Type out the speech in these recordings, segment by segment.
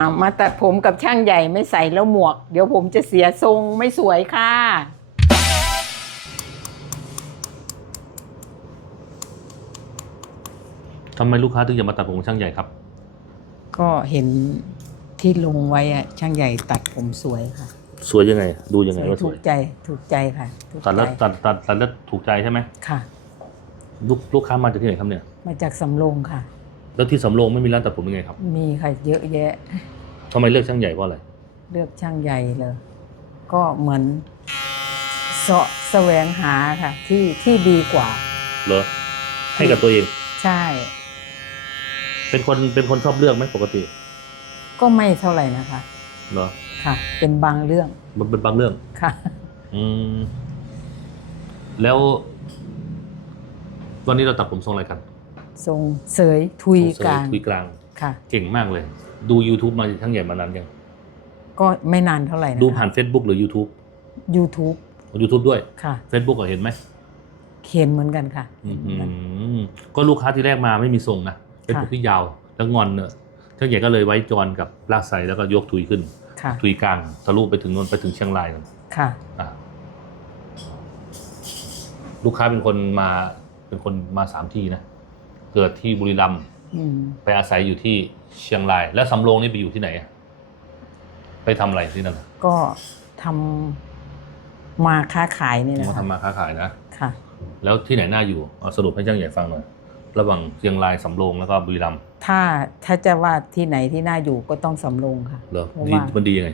อะมาตัดผมกับช่างใหญ่ไม่ใส่แล้วหมวก เดี๋ยวผมจะเสียทรงไม่สวยค่ะ ทำไมลูกค้าถึงอยากมาตัดผมช่างใหญ่ครับ ก็เห็นที่ลงไว้อะช่างใหญ่ตัดผมสวยค่ะสวยยังไง ดูยังไงว่าสถูวยกใจถูกใจค่ะถูกตัดใจแล้วตัดตัดตัดแล้วถูกใจใช่ไหมค่ะ ลูกลูกค้ามาจากที่ไหนครับเนี่ย มาจากสำโรงค่ะ แล้วที่สำโรงไม่มีร้านตัดผมยังไงครับมีค่ะเยอะแยะ ทำไมเลือกช่างใหญ่เพราะอะไร เลือกช่างใหญ่เลย ก็เหมือนเสาะแสวงหาค่ะ ที่ที่ดีกว่า เหรอ ให้กับตัวเอง ใช่ เป็นคนเป็นคนชอบเลือกไหมปกติ ก็ไม่เท่าไหร่นะคะ เหรอ ค่ะ เป็นบางเรื่องมันเป็นบางเรื่อง ค่ะ อืม แล้ววันนี้เราตัดผมทรงอะไรกัน ทรงเสยทุยทรงเสกลางทุยกลางค่ะ เก่งมากเลย ดู YouTube มาช่างใหญ่มานานยังก็ไม่นานเท่าไหร่นะดูผ่าน Facebook หรือ YouTube YouTube YouTube ด้วยค่ะ Facebook ก็เห็นไหมเขียนเหมือนกันค่ะอืเห็นเหมือนกันมก็ลูกค้าที่แรกมาไม่มีทรงนะเป็นผมที่ยาวแล้วงอนเนอะช่างใหญ่ก็เลยไว้จอนกับลากไซแล้วก็ยกทุยขึ้นค่ะทุยกลางทะลุไปถึงนนไปถึงเชียงรายนั่นค่ะอะลูกค้าเป็นคนมาเป็นคนมาสามที่นะ เกิดที่บุรีรัมย์อืมไปอาศัยอยู่ที่เชียงราย แล้วสำโรงนี่ไปอยู่ที่ไหนอะไปทำอะไรที่นั่นอะก็ทำมาค้าขายนี่นะมาคะทำมาค้าขายนะ ค่ะ แล้วที่ไหนน่าอยู่เอาสรุปให้ช่างใหญ่ฟังหน่อย ระหว่างเชียงรายสำโรงแล้วก็บุรีรัมย์ถ้าถ้าจะว่าที่ไหนที่น่าอยู่ก็ต้องสำโรงค่ะ เหรอเพราะดีว่ามันดียังไง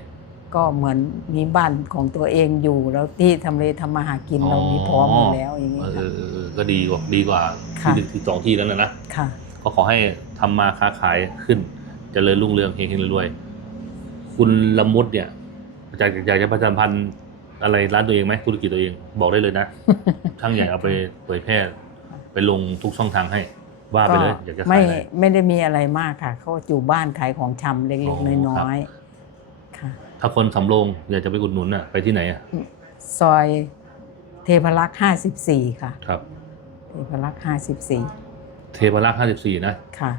ก็เหมือนมีบ้านของตัวเองอยู่แล้วที่ทำเลทำมาหากินอ๋อเรามีพร้อมหมดแล้วอย่างนี้เออค่ะเออเออก็ดีกว่าดีกว่าค่ะที่ที่สองที่แล้วนะนะค่ะ ก็ขอให้ทำมาค้าขายขึ้นเจริญรุ่งเรืองเฮงๆรวยๆคุณละมุดเนี่ยอยากอยากจะประชาสัมพันธ์อะไรร้านตัวเองไหมธุรกิจตัวเองบอกได้เลยนะ ช่างใหญ่เอาไปเผยแพร่ไปลงทุกช่องทางให้ ว่าไปเลย อยากจะขาไม่ยอะไร ไม่ได้มีอะไรมากค่ะเขาอยู่บ้านขายของชำเล็อ๋กอๆคน้รับอยๆค่ะ ถ้าคนสำโรงอยากจะไปอุดหนุนน่ะไปที่ไหนอะซอยเทพรักษ์ห้าสิบสี่ค่ะ ครับ เทพรักษ์ห้าสิบสี่เทพรักษ์ห้าสิบสี่นะค่ะ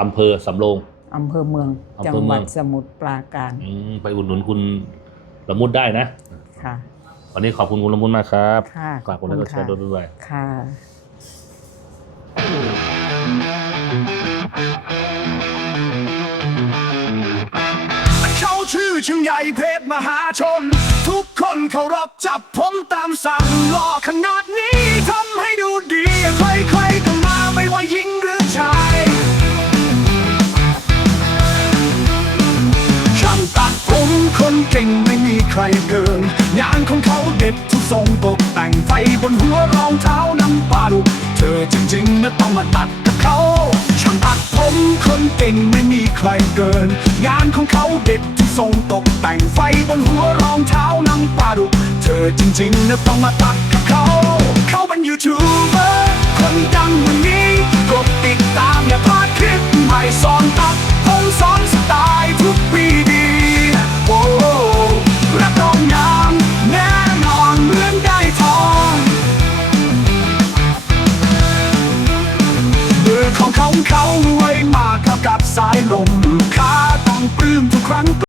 อำเภอสำโรงอำเภอเมืองอำเภอจังหวัดเมืองสมุทรปราการอืมไปอุดหนุนคุณละมุดได้นะ ค่ะ วันนี้ขอบคุณคุณละมุดมากครับค่ะฝากคนแล้วก็แชร์ด้วยด้วยค่ะ ชื่อเชิงใหญ่เพชรมหาชน ทุกคนเคารพจับผมตามสั่งหล่อขนาดนี้ทำให้ดูดีใครๆก็มาไม่ว่าหญิงหรือชายช่างตัดผมคนเก่งไม่มีใครเกินงานของเขาเด็ดทุกทรงตกแต่งไฟบนหัวรองเท้าน้ำปลาดุกเธอจริงๆนะต้องมาตัด คนเก่งไม่มีใครเกิน งานของเขาเด็ดที่ทรงตกแต่งไฟบนหัวรองเท้านังปลาดุเธอจริงๆนะต้องมาตักกับเขา เขาเป็นยูทูบเบอร์คนดังวันนี้กดติดตามอย่าพลาดคลิปใหม่สอนตักคพิ่สอนสไตล์ทุกปีดีโอ้รับรองน้ำแน่นอนเหมือนได้ทองมือของเขาเขา ครั้ง